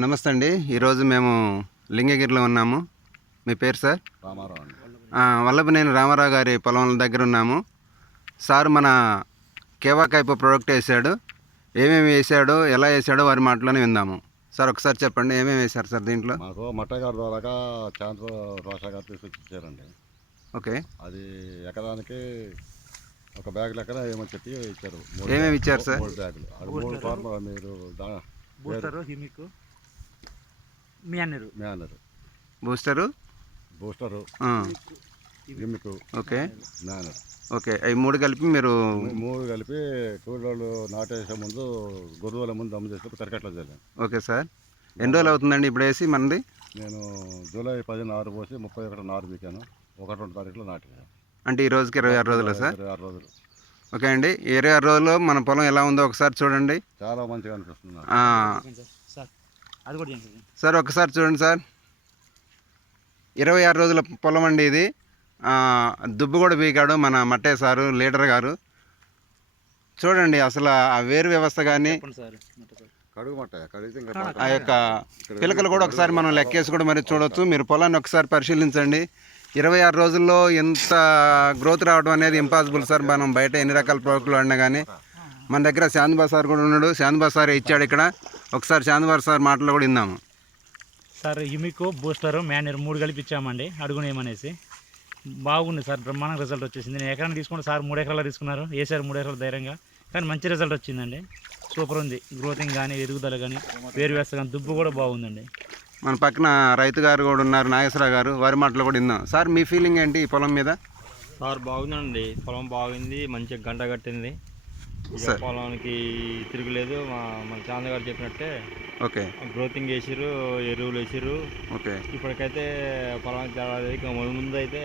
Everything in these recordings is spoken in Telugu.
నమస్తే అండి. ఈరోజు మేము లింగగిరిలో ఉన్నాము. మీ పేరు సార్? రామారావు అండి. వల్లభనేని రామారావు గారి పొలం దగ్గర ఉన్నాము. సార్ మన కేవా కైపో ప్రోడక్ట్ వేసాడు. ఏమేమి వేసాడో, ఎలా వేసాడో వారి మాటలోనే విందాము. సార్ ఒకసారి చెప్పండి, ఏమేమి వేశారు సార్ దీంట్లో? మాకు మట్టయ్య గారి ద్వారా ఛాన్స్ రోషా గారు తీసుకొచ్చి ఇచ్చారండి. ఓకే, అది ఎకరానికి ఒక బ్యాగ్ లెక్కన ఏమని చెప్పి ఇచ్చారు. ఏమేమి ఇచ్చారు సార్? 3 బ్యాగులు. అది 3 ఫార్ములా మీరు booster, gimmick, okay manner. Okay, అవి 3 కలిపి మీరు 3 కలిపి కూలీలు నాటేసే ముందు గొర్రెల ముందు దమ్ము చేసి కరికట్లో చల్లాను. ఓకే సార్, ఎన్ని రోజులు అవుతుందండి ఇప్పుడు వేసి మనది? నేను జూలై 10 నారు పోసి 31 నారు బీకాను. 1-2 తారీఖులో నాటాను. అంటే ఈ రోజుకి 26 రోజులు సార్? 26 రోజులు. ఓకే అండి, 26 రోజుల్లో మన పొలం ఎలా ఉందో ఒకసారి చూడండి. చాలా మంచిగా అనిపిస్తుంది సార్. ఒకసారి చూడండి సార్, 26 రోజుల పొలం అండి ఇది. దుబ్బు కూడా బీకాడు మన మట్టే సారు, లీడర్ గారు. చూడండి అసలు ఆ వేరు వ్యవస్థ కానీ ఆ యొక్క పిలకలు కూడా ఒకసారి మనం లెక్కేసి కూడా మరి చూడవచ్చు. మీరు పొలాన్ని ఒకసారి పరిశీలించండి. 26 రోజుల్లో ఎంత గ్రోత్ రావడం అనేది ఇంపాసిబుల్ సార్. మనం బయట ఎన్ని రకాల ప్రోడక్ట్లు వాడినా కానీ. మన దగ్గర శాంతిబా సార్ కూడా ఉన్నాడు. శాంతిబా సార్ ఇచ్చాడు ఇక్కడ. ఒకసారి శాంతిబా సార్ మాటలు కూడా విందాము. సార్ హిమికో, బూస్టర్, మ్యానర్ 3 కలిపి ఇచ్చామండి అడుగునేమనేసి. బాగుంది సార్, బ్రహ్మాండంగా రిజల్ట్ వచ్చింది. నేను ఎకరాన్ని తీసుకుంటే సార్ 3 ఎకరాలు తీసుకున్నారు, వేసారు 3 ఎకరాలు ధైర్యంగా. కానీ మంచి రిజల్ట్ వచ్చిందండి, సూపర్ ఉంది. గ్రోతింగ్ కానీ, ఎదుగుదల కానీ, వేరు వేస్త కానీ, దుబ్బు కూడా బాగుందండి. మన పక్కన రైతు గారు కూడా ఉన్నారు, నాగేశ్వరరావు గారు. వారి మాటలు కూడా విందాం. సార్ మీ ఫీలింగ్ ఏంటి ఈ పొలం మీద? సార్ బాగుందండి, పొలం బాగుంది, మంచిగా గంట కట్టింది. పొలానికి తిరుగులేదు. మన చాంద గారు చెప్పినట్టే ఓకే, గ్రోతింగ్ వేసిర్రు, ఎరువులు వేసిర్రు. ఓకే, ఇప్పటికైతే పొలానికి ముందు అయితే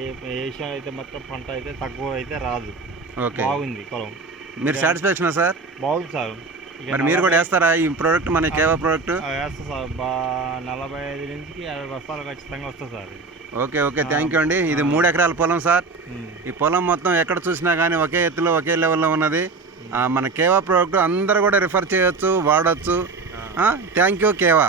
ఏ విషయం అయితే మాత్రం పంట అయితే తక్కువ అయితే రాదు. ఓకే, బాగుంది పొలం. మీరు సాటిస్ఫాక్షన్ సార్? బాగుంది సార్. మరి మీరు కూడా వేస్తారా ఈ ప్రోడక్ట్, మన కేవా ప్రోడక్ట్? వేస్తా సార్. 45 నుంచి 50 బస్తాలు ఖచ్చితంగా వస్తుంది sir. Okay okay, thank you అండి. ఇది 3 ఎకరాల పొలం సార్. ఈ పొలం మొత్తం ఎక్కడ చూసినా కానీ ఒకే ఎత్తులో ఒకే లెవెల్లో ఉన్నది. మన కేవా ప్రోడక్ట్ అందరూ కూడా రిఫర్ చేయొచ్చు, వాడచ్చు. Thank you కేవా.